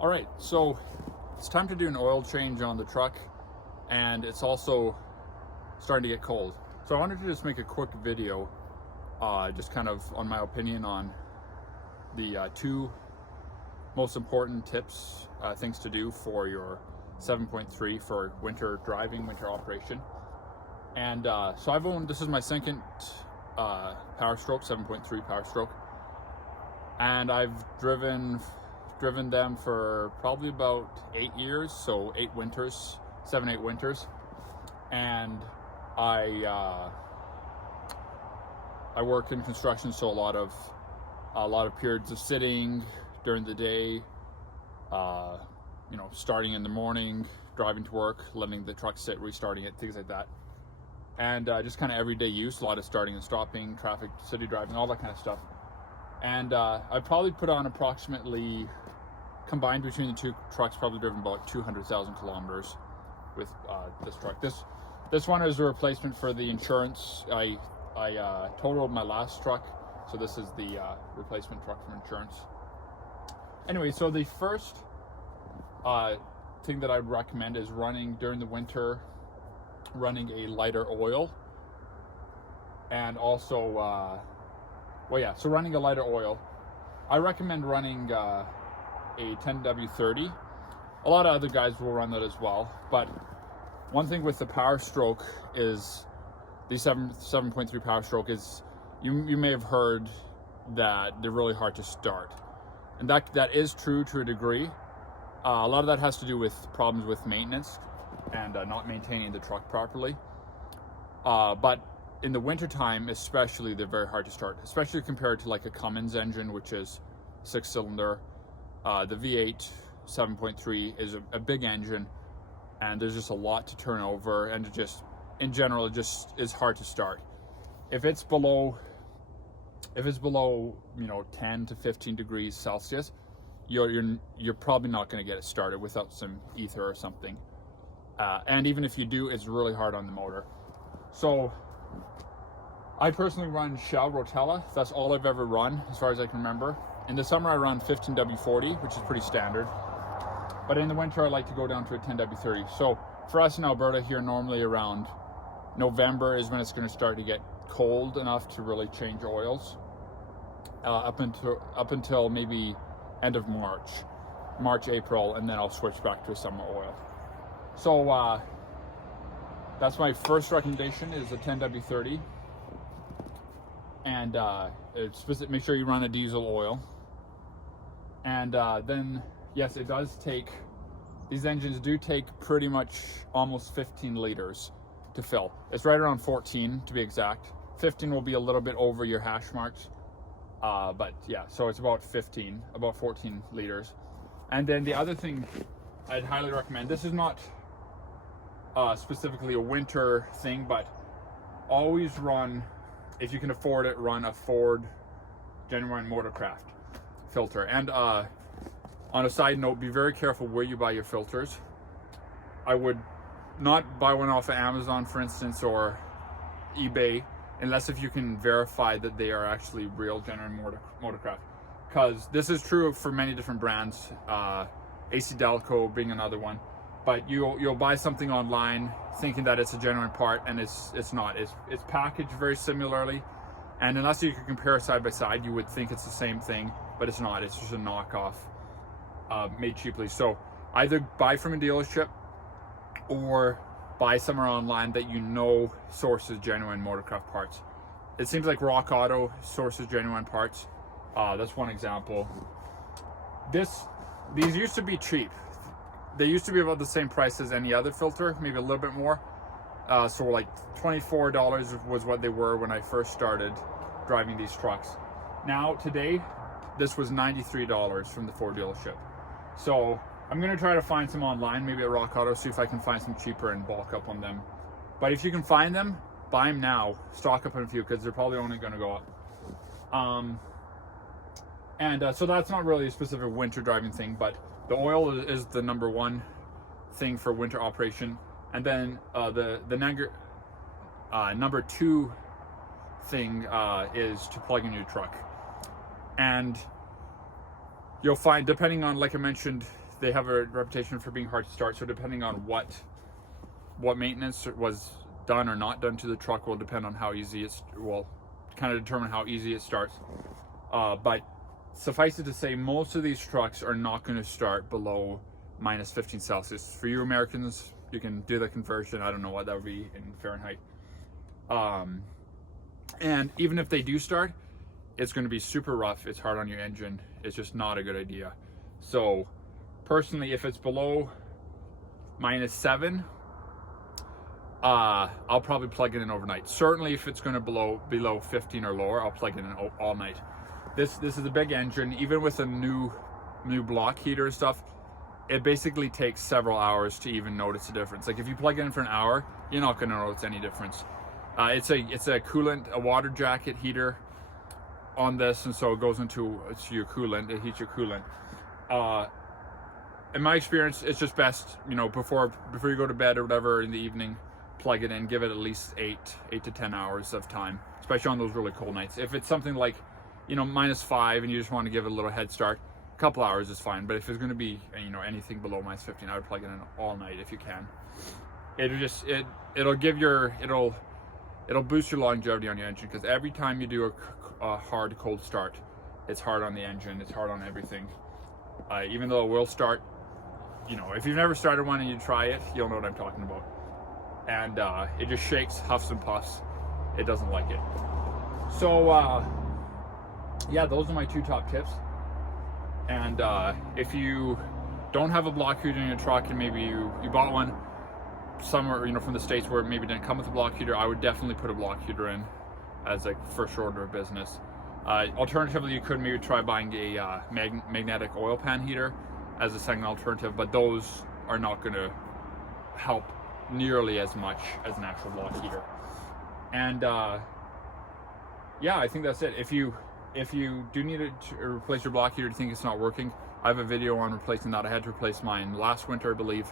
All right, so it's time to do an oil change on the truck, and it's also starting to get cold. So I wanted to just make a quick video, just kind of on my opinion on the two most important tips, things to do for your 7.3 for winter driving, winter operation. And so I've owned, this is my second Powerstroke, 7.3 Powerstroke, and I've driven them for probably about 8 years, so 8 winters, 7-8 winters. And I work in construction, so a lot of periods of sitting during the day, starting in the morning, driving to work, letting the truck sit, restarting it, things like that. And just kind of everyday use, a lot of starting and stopping, traffic, city driving, all that kind of stuff. And I probably put on approximately, combined between the two trucks, probably driven about 200,000 kilometers with this truck. This one is a replacement for the insurance. I totaled my last truck, so this is the replacement truck from insurance. Anyway, so the first thing that I'd recommend is running during the winter, running a lighter oil, and also so running a lighter oil. I recommend running a 10W30. A lot of other guys will run that as well, but one thing with the Powerstroke is the 7.3 Powerstroke is you may have heard that they're really hard to start, and that is true to a degree. A lot of that has to do with problems with maintenance and not maintaining the truck properly, but in the wintertime especially, they're very hard to start, especially compared to like a Cummins engine, which is 6-cylinder. The V8 7.3 is a big engine, and there's just a lot to turn over, and in general it just is hard to start. If it's below 10 to 15 degrees Celsius, you're probably not going to get it started without some ether or something. And even if you do, it's really hard on the motor. So I personally run Shell Rotella. That's all I've ever run as far as I can remember. In the summer I run 15W40, which is pretty standard. But in the winter I like to go down to a 10W30. So for us in Alberta here, normally around November is when it's going to start to get cold enough to really change oils. Up until maybe end of March, April, and then I'll switch back to a summer oil. So that's my first recommendation, is a 10W30. And make sure you run a diesel oil. And then, yes, it does take, these engines do take pretty much almost 15 liters to fill. It's right around 14 to be exact. 15 will be a little bit over your hash marks. But yeah, so it's about 14 liters. And then the other thing I'd highly recommend, this is not specifically a winter thing, but always run, if you can afford it, run a Ford genuine Motorcraft filter. And on a side note, be very careful where you buy your filters. I would not buy one off of Amazon, for instance, or eBay, unless if you can verify that they are actually real genuine Motorcraft. Because this is true for many different brands, AC Delco being another one. But you'll buy something online thinking that it's a genuine part, and it's not. It's packaged very similarly, and unless you can compare side by side, you would think it's the same thing, but it's not. It's just a knockoff made cheaply. So either buy from a dealership or buy somewhere online that sources genuine Motorcraft parts. It seems like Rock Auto sources genuine parts. That's one example. These used to be cheap. They used to be about the same price as any other filter, maybe a little bit more. So like $24 was what they were when I first started driving these trucks. Now today, this was $93 from the Ford dealership. So I'm gonna try to find some online, maybe at Rock Auto, see if I can find some cheaper and bulk up on them. But if you can find them, buy them now, stock up on a few, because they're probably only gonna go up. So that's not really a specific winter driving thing, but the oil is the number one thing for winter operation. And then the number two thing is to plug in your truck. And you'll find, depending on, like I mentioned, they have a reputation for being hard to start. So depending on what maintenance was done or not done to the truck will depend on how easy it's, will kind of determine how easy it starts. But suffice it to say, most of these trucks are not going to start below minus 15 Celsius. For you Americans, you can do the conversion. I don't know what that would be in Fahrenheit. And even if they do start, it's going to be super rough. It's hard on your engine. It's just not a good idea. So personally, if it's below -7, I'll probably plug it in overnight. Certainly if it's going to below 15 or lower, I'll plug it in all night. This is a big engine. Even with a new block heater and stuff, it basically takes several hours to even notice a difference. Like if you plug it in for an hour, you're not going to notice any difference. It's a coolant, a water jacket heater on this, and so it goes into your coolant. It heats your coolant. In my experience, it's just best, you know, before you go to bed or whatever in the evening, plug it in, give it at least 8 to 10 hours of time, especially on those really cold nights. If it's something like, you know, -5 and you just want to give it a little head start, a couple hours is fine. But if it's going to be, you know, anything below -15, I would plug it in all night if you can. It'll boost your longevity on your engine, because every time you do a hard cold start, it's hard on the engine, it's hard on everything. Even though it will start, you know, if you've never started one and you try it, you'll know what I'm talking about. And it just shakes, huffs and puffs. It doesn't like it. So yeah, those are my 2 top tips. And if you don't have a block heater in your truck, and maybe you bought one somewhere, you know, from the States where it maybe didn't come with a block heater, I would definitely put a block heater in as a first order of business. Alternatively, you could maybe try buying a magnetic oil pan heater as a second alternative, but those are not going to help nearly as much as an actual block heater. And yeah, I think that's it. If you do need to replace your block heater, you think it's not working, I have a video on replacing that. I had to replace mine last winter, I believe.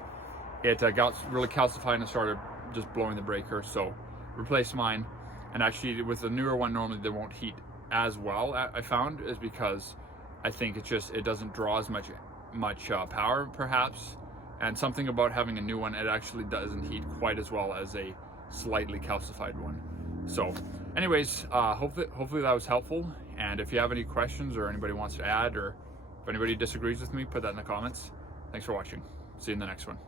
It got really calcified and started just blowing the breaker, so replaced mine. And actually with the newer one, normally they won't heat as well, I found, is because I think it doesn't draw as much power perhaps. And something about having a new one, it actually doesn't heat quite as well as a slightly calcified one. So anyways, hopefully that was helpful. And if you have any questions or anybody wants to add, or if anybody disagrees with me, put that in the comments. Thanks for watching. See you in the next one.